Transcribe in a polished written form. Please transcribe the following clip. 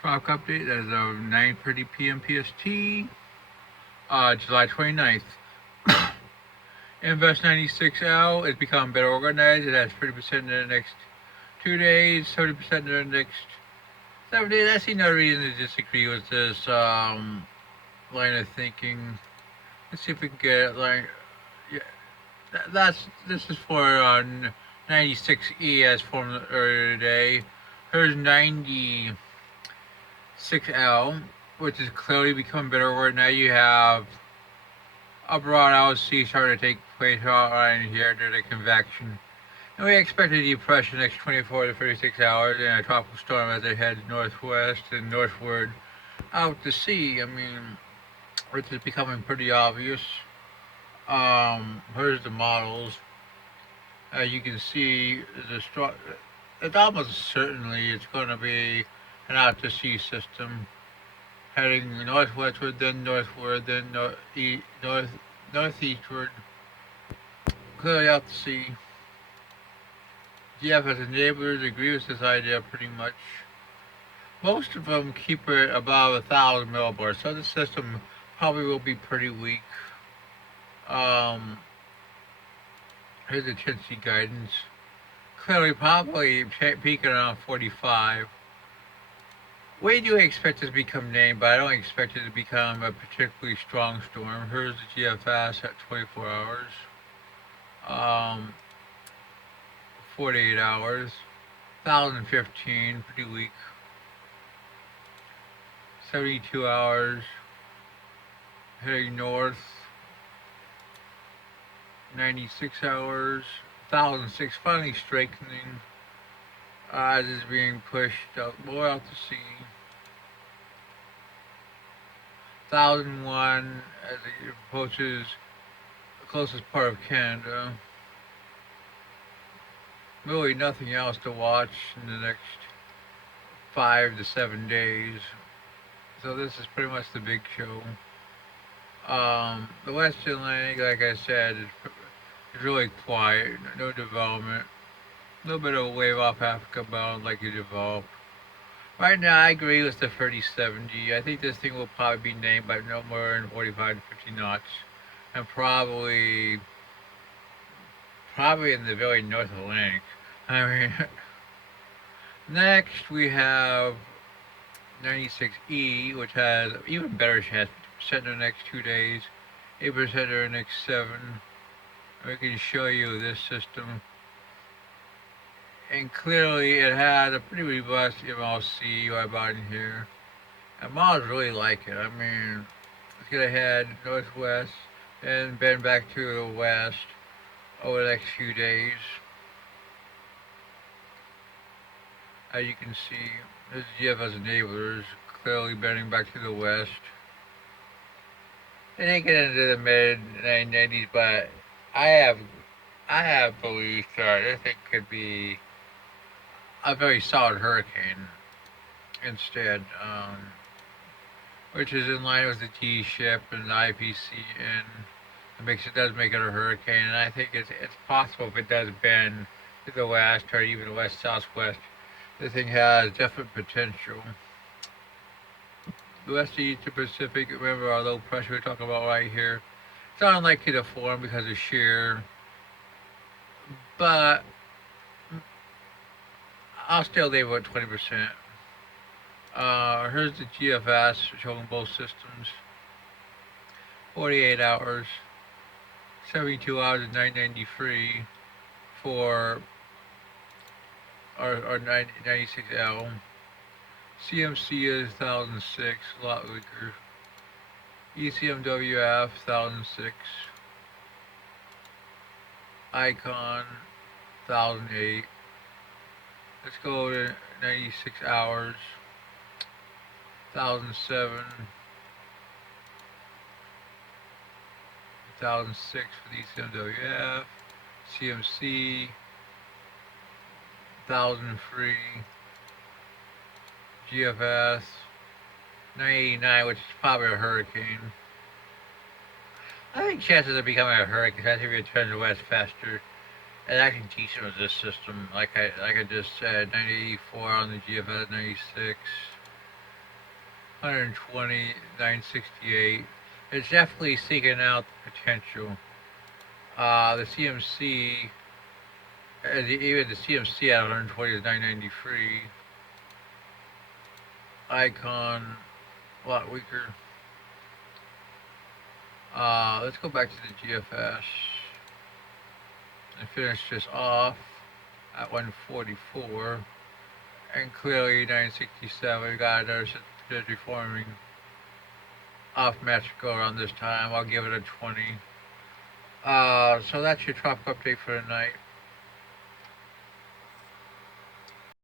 Clock update as of 9:30 p.m. PST, July 29th. Invest 96L is becoming better organized. It has 30% in the next 2 days, 70% in the next 7 days. I see no reason to disagree with this line of thinking. Let's see if we can get like, yeah, this is for 96E as formed earlier today. Here's 96L, which is clearly becoming better where now you have a broad LC starting to take place right here due to convection. And we expect a depression next 24 to 36 hours and a tropical storm as they head northwest and northward out to sea. I mean, which is becoming pretty obvious. Here's the models. As you can see, it's almost certainly it's going to be an out to sea system heading northwestward, then northward, then northeastward, clearly out to sea. GFS neighbors agree with this idea pretty much. Most of them keep it above 1,000 millibars, so the system probably will be pretty weak. Um, Here's the intensity guidance. Clearly, probably peaking around 45. We do expect it to become named, but I don't expect it to become a particularly strong storm. Here's the GFS at 24 hours. 48 hours. 1,015, pretty weak. 72 hours. Heading north. 96 hours. 1,006, finally strengthening. As is being pushed out, more out to sea. 1,001 as it approaches the closest part of Canada. Really nothing else to watch in the next 5 to 7 days. So this is pretty much the big show. The West Atlantic, like I said, is really quiet. No development. A little bit of a wave off Africa bound like you develop. Right now, I agree with the 3070. I think this thing will probably be named by no more than 45 to 50 knots, and probably in the very North Atlantic. I mean, next we have 96E, which has even better chance, 50% in the next 2 days, 8% in the next 7. We can show you this system. And clearly it has a pretty robust MLC right about in here. And models really like it. I mean, let's get ahead northwest and bend back to the west over the next few days. As you can see, this is GFS enablers clearly bending back to the west. It ain't get into the mid 990s, but I have belief that this thing could be a very solid hurricane instead, which is in line with the T ship and the IPC, and it does make it a hurricane. And I think it's possible if it does bend to the west or even west southwest, this thing has definite potential. The west to eastern Pacific, remember our low pressure we're talking about right here. It's unlikely to form because of shear, but I'll still leave it at 20%. Here's the GFS showing both systems. 48 hours, 72 hours at 993 for our 96L. CMC is 1,006, a lot weaker. ECMWF 1,006. Icon 1,008. Let's go to 96 hours. 1,007. 1,006 for the ECMWF. CMC 1,003. GFS 989, which is probably a hurricane. I think chances of becoming a hurricane has to be turning west faster. And actually decent with this system, like I just said, 984 on the GFS, 96. 120, 968. It's definitely seeking out the potential. The CMC, even the CMC at 120 is 993. Icon, a lot weaker. Let's go back to the GFS and finish this off at 144. And clearly 967. Got another reforming off match go around this time. I'll give it a 20. So that's your tropic update for tonight.